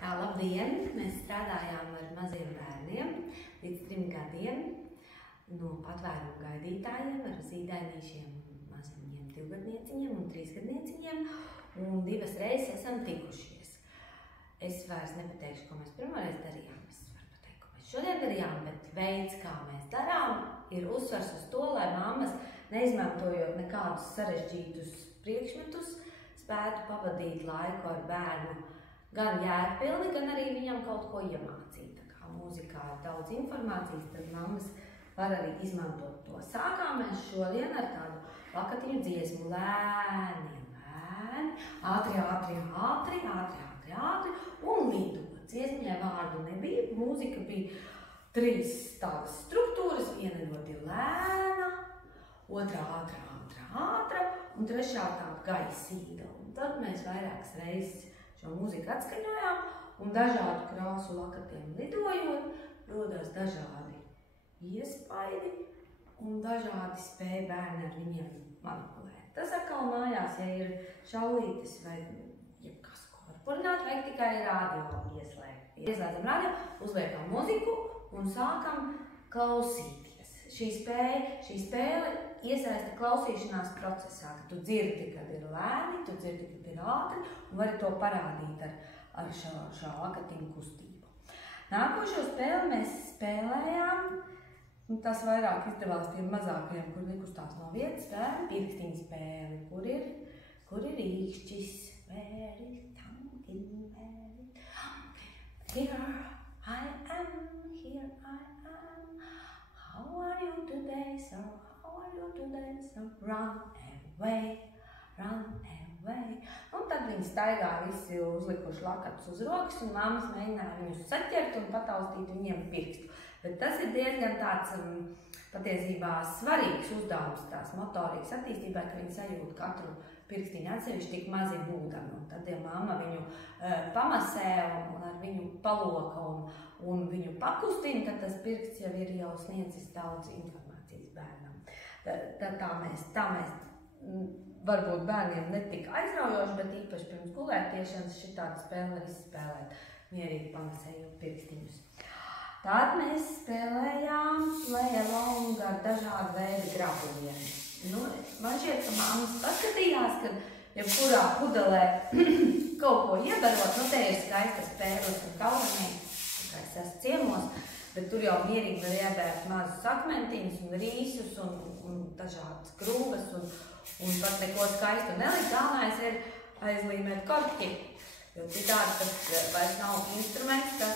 Tā, labdien! Mēs strādājām ar maziem bērniem līdz 3 gadiem no patvērumu gaidītājiem ar zīdainīšiem maziņiem 2-gadnieciņiem un 3-gadnieciņiem, un 2 reizes esam tikušies. Es vairs nepateikšu, ko mēs pirmoreiz darījām. Es varu pateikt, ko mēs šodien darījām, bet veids, kā mēs darām, ir uzsvars uz to, lai mammas, neizmantojot nekādus sarežģītus priekšmetus, spētu pavadīt laiku ar bērnu gan jēgpilni, gan arī viņam kaut ko iemācīt. Tā kā mūzikā ir daudz informācijas, tad mammas var arī izmantot to. Sākām mēs šodien ar tādu lakatiņu dziesmu. Lēni, lēni, ātri, ātri, ātri, ātri, ātri, ātri un lidot. Dziesmiņai vārdu nebija, mūzika bija 3 tādas struktūras, viena ļoti lēna, otrā ātra, ātra, ātra un trešā tāda gaisīga. Un tad mēs vairākas reizes šo mūziku atskaņojām, un dažādu krāsu lakatiem lidojot, rodas dažādi iespaidi, un dažādi spēja bērni ar viņiem manipulēt. Tas atkal mājās, ja ir šaulītes vai jebkas, ko var purināt, vajag tikai radio ieslēgt. Ieslēdzam radio, uzliekam mūziku un sākam klausīties. Šī spēle iesaista klausīšanās procesā, ka tu dzirdi, kad ir lēni, tu dzirdi, kad ir ātri, un vari to parādīt ar šo lakatiņu kustību. Nākošo spēli mēs spēlējām, un tas vairāk izdevās tiem mazākajiem, kur nekustās no vietas, spēlējām pirkstiņu spēli, kur ir īkšķis. Here I am, here I am. How are you today, sir? How are you today, sir? Run away, run away. Un tad viņi staigā visi uzlikuši lakatus uz rokas, un mammas mēģināja viņus saķert un pataustīt viņiem pirkstu. Bet tas ir diezgan tāds patiesībā svarīgs uzdevums tās motorikas attīstībai, ka viņi sajūt katru pirkstiņu atsevišķi tik mazi būdami. Un tad, ja mamma viņu pamasē un ar viņu paloka un viņu pakustina, tad tas pirksts jau ir jau sniedzis daudz informācijas bērnam. Tā mēs varbūt bērniem netika aizraujoši, bet īpaši pirms gulētiešanas šitādu spēli var izspēlēt, mierīgi pamasējot pirkstiņus. Tad mēs spēlējām play along ar dažādu veidu grabuļiem. Man šķiet, ka mammas paskatījās, ka jebkurā pudelē kaut ko iedarot, te ir skaistas pērles un kaunēji, kā es esmu ciemos, bet tur jau mierīgi var iebērt mazus akmentiņus un rīsus un dažādas krūves un pat neko skaistu nelikt. Galvenais ir aizlīmēt korķi, jo citādi tas vairs nav instruments, tā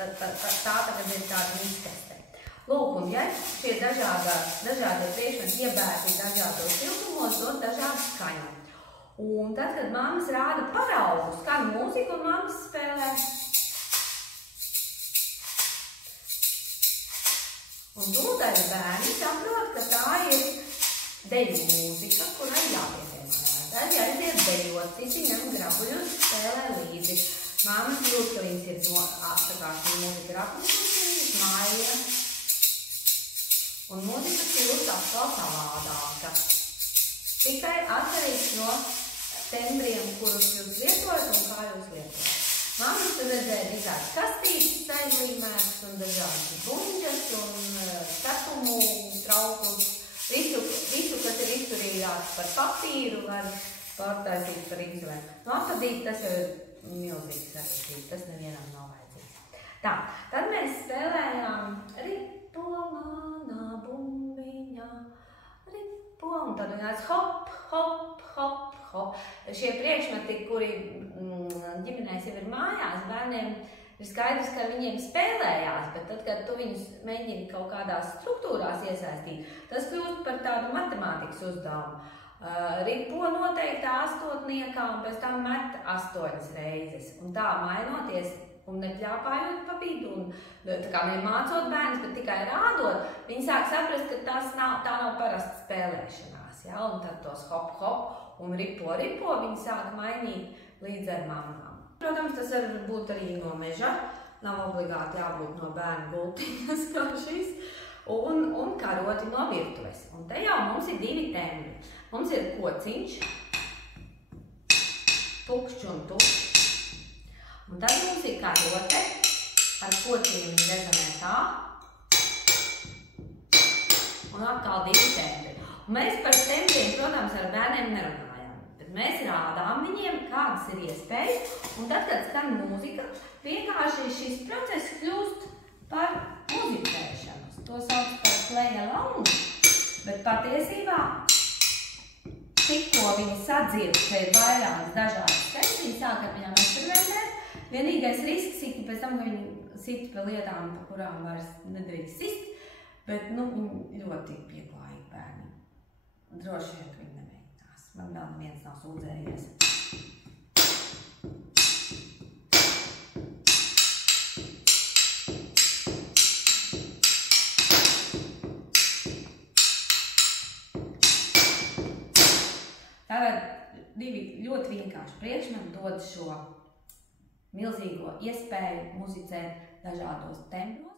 tagad ir tāda miskastē. Lūk, un ja šie dažādie priekšmeti iebērti dažādos siltumos, dod dažādu skaņu. Un tad, kad mammas rāda paraugu, skan mūziku un mammas spēlē. Un tūdaļ bērni saprot, ka tā ir deju mūzika, kurai jāpievienojās. Tad jāiziet dejot, citi ņem grabuļus, spēlē līdzi. Mammas jūt, ka viņas ir tā šī mūzika rapuskusiņas, maija. Un mūzika kļūst atkal savādāka. Tikai atkarīgs no tembriem, kurus jūs lietojat un kā jūs lietojat. Mammas tur redzēja visādas kastītes aizlīmētas un dažādas buņģas un cepumu traukus. Visu, kas ir izturīgāks par papīru, var pārtaisīt par instrumentu. Atpadīt, tas jau ir milzīgs sarežģīts, tas nevienam nav vajadzīgs. Tā, tad mēs spēlējām ripo manā bumbiņā, ripo, un tad vienāds hop, hop, hop, hop. Šie priekšmeti, kuri ģimenēs jau ir mājās, bērniem ir skaidrs, ka viņiem spēlējās, bet tad, kad tu viņus mēģini kaut kādās struktūrās iesaistīt, tas kļūst par tādu matemātikas uzdevumu. Ripo noteikti 8. un pēc tam met 8 reizes. Un tā mainoties un nepļāpājot pa vidu, un tā kā nemācot bērnus, bet tikai rādot, viņi sāk saprast, ka tā nav parasta spēlēšanās. Ja? Un tad tos hop, hop un ripo, ripo viņi sāk mainīt līdz ar mamām. Protams, tas var būt arī no meža, nav obligāti jābūt no bērnu gultiņas kā šis, un karoti no virtuves. Un te jau mums ir 2 tembri. Mums ir kociņš, tukšs un tukšs. Un tad mums ir karote, ar kociņu viņi rezonē tā. Un atkal 2 tembri. Un mēs par tembriem, protams, ar bērniem nerunājam. Bet mēs rādām viņiem, kādas ir iespējas. Un tad, kad skan mūzika, vienkārši šis process kļūst par muzicēšanu. To sauc par play along. Bet patiesībā, tikko viņi sadzird, ka ir vairākas dažādas tembri, viņi sāk ar viņām eksperimentēt. Vienīgais risks ir pēc tam, ka viņi sit pa lietām, pa kurām vairs nedrīkst sist, bet, viņi ļoti pieklājīgi bērni. Droši vien, ka viņi nemēģinās. Man vēl neviens nav sūdzējies. Tagad 2 ļoti vienkārši priekšmeti dod šo milzīgo iespēju muzicēt dažādos tembros.